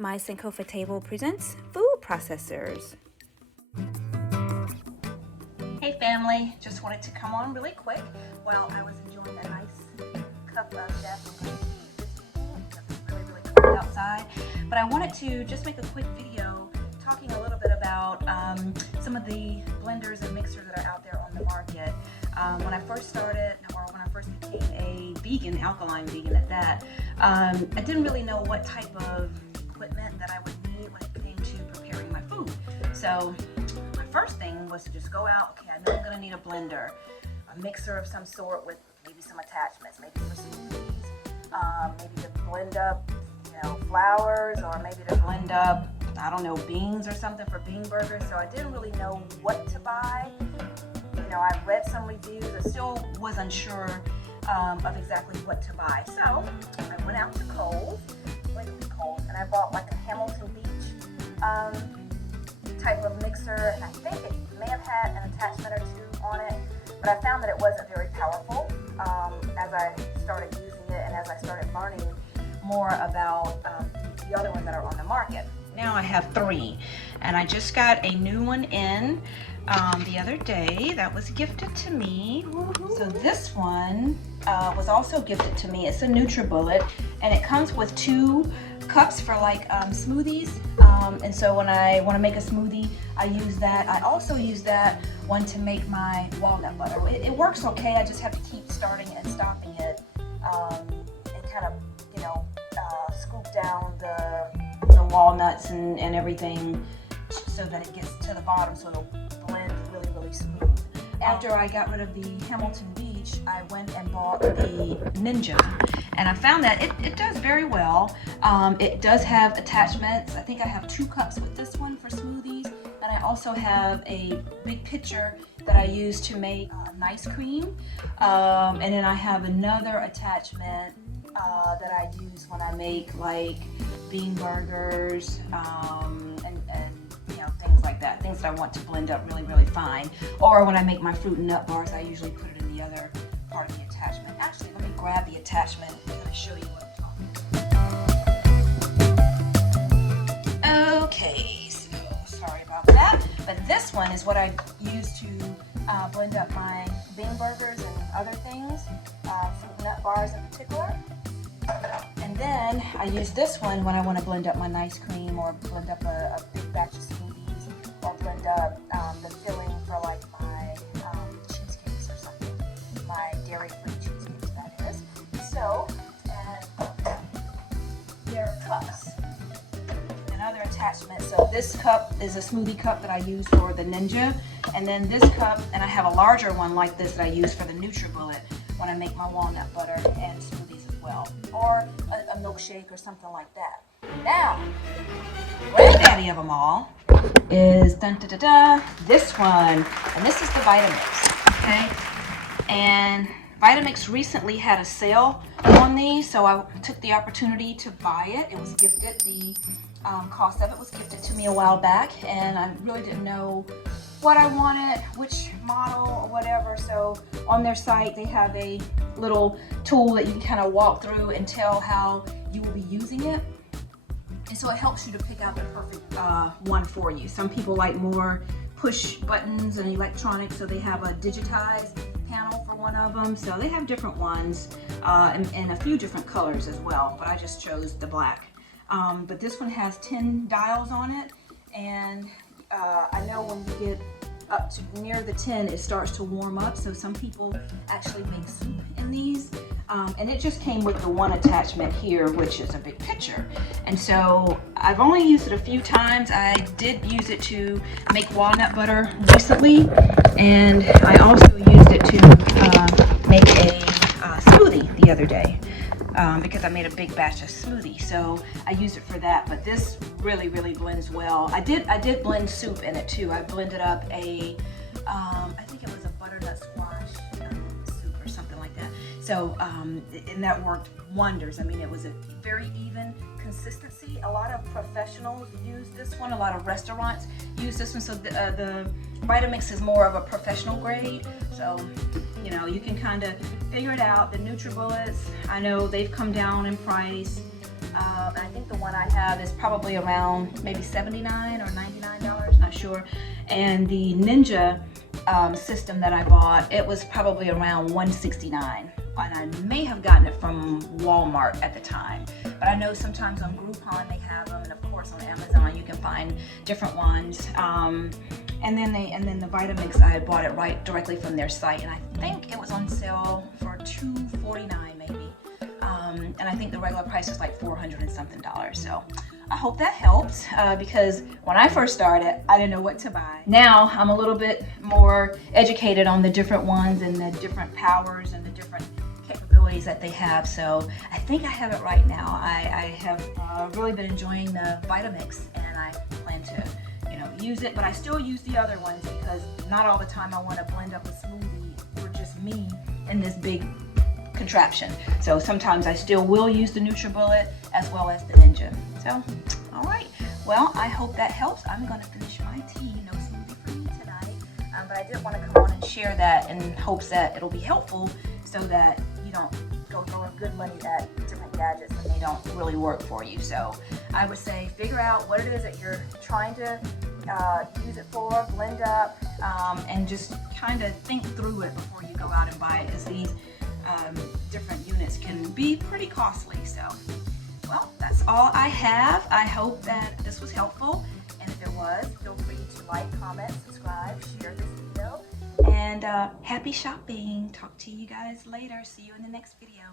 My Sankofa table presents food processors. Hey family, just wanted to come on really quick while I was enjoying a nice cup of Japanese tea this evening because it's really cold outside. But I wanted to just make a quick video talking a little bit about some of the blenders and mixers that are out there on the market. When I first started, or when I first became a vegan, alkaline vegan at that, I didn't really know what type of equipment that I would need when it came to preparing my food. So my first thing was to just go out, okay, I know I'm gonna need a blender, a mixer of some sort with maybe some attachments, maybe for smoothies, maybe to blend up, flours, or maybe to blend up, I don't know, beans or something for bean burgers. So I didn't really know what to buy. I read some reviews. I still was unsure of exactly what to buy. So I went out to Kohl's, and I bought like a Hamilton Beach type of mixer, and I think it may have had an attachment or two on it, but I found that it wasn't very powerful as I started using it and as I started learning more about the other ones that are on the market. Now I have 3, and I just got a new one in the other day that was gifted to me. So this one was also gifted to me. It's a NutriBullet, and it comes with 2 cups for like smoothies. And so when I want to make a smoothie, I use that. I also use that one to make my walnut butter. It works okay. I just have to keep starting and stopping it, and kind of scoop down the walnuts and everything so that it gets to the bottom, so it'll blend really smooth. After I got rid of the Hamilton Beach, I went and bought the Ninja, and I found that it does very well. It does have attachments. I think I have 2 cups with this one for smoothies, and I also have a big pitcher that I use to make nice cream, and then I have another attachment that I use when I make like bean burgers and things like that, things that I want to blend up really fine. Or when I make my fruit and nut bars, I usually put it in the other part of the attachment. Actually, let me grab the attachment and show you what I'm talking about. Okay, so sorry about that, but this one is what I use to blend up my bean burgers and other things, fruit and nut bars in particular. And then I use this one when I want to blend up my nice cream, or blend up a big batch of smoothies, or blend up the filling for like my cheesecakes or something, my dairy-free cheesecakes, that is. So, and there are cups and other attachments. So this cup is a smoothie cup that I use for the Ninja, and then this cup, and I have a larger one like this that I use for the NutriBullet when I make my walnut butter and smoothies as well, or a milkshake or something like that. Now, granddaddy of them all is this one, and this is the Vitamix, okay? And Vitamix recently had a sale on these, so I took the opportunity to buy it. It was gifted. The cost of it was gifted to me a while back, and I really didn't know what I wanted, which model or whatever. So on their site, they have a little tool that you can kind of walk through and tell how you will be using it. And so it helps you to pick out the perfect one for you. Some people like more push buttons and electronics, so they have a digitized panel for one of them. So they have different ones and a few different colors as well, but I just chose the black. But this one has 10 dials on it, and I know when you get up to near the 10, it starts to warm up. So some people actually make soup in these. And it just came with the one attachment here, which is a big pitcher. And so I've only used it a few times. I did use it to make walnut butter recently, and I also used it to make a smoothie the other day. Because I made a big batch of smoothie, so I used it for that. But this really blends well. I did blend soup in it too. I blended up I think it was a butternut squash soup or something like that. So and that worked wonders. I mean, it was a very even consistency. A lot of professionals use this one. A lot of restaurants use this one. So the Vitamix is more of a professional grade. So you can kind of figure it out. The NutriBullets, I know they've come down in price. And I think the one I have is probably around maybe $79 or $99, not sure. And the Ninja system that I bought, it was probably around $169. And I may have gotten it from Walmart at the time. But I know sometimes on Groupon they have them, and of course on Amazon you can find different ones. And then the Vitamix, I had bought it directly from their site, and I think it was on sale for $249 maybe. And I think the regular price is like $400 and something. So I hope that helps, because when I first started, I didn't know what to buy. Now I'm a little bit more educated on the different ones and the different powers and the different capabilities that they have. So I think I have it right now. I have really been enjoying the Vitamix, and I plan to use it, but I still use the other ones because not all the time I want to blend up a smoothie for just me in this big contraption. So sometimes I still will use the NutriBullet as well as the Ninja. So, all right. Well, I hope that helps. I'm going to finish my tea. No smoothie for me tonight. But I did want to come on and share that in hopes that it'll be helpful so that you don't go throwing good money at different gadgets and they don't really work for you. So I would say figure out what it is that you're trying to use it for, blend up, and just kind of think through it before you go out and buy it, because these different units can be pretty costly. So, well, that's all I have. I hope that this was helpful, and if it was, feel free to like, comment, subscribe, share this video, and happy shopping. Talk to you guys later. See you in the next video.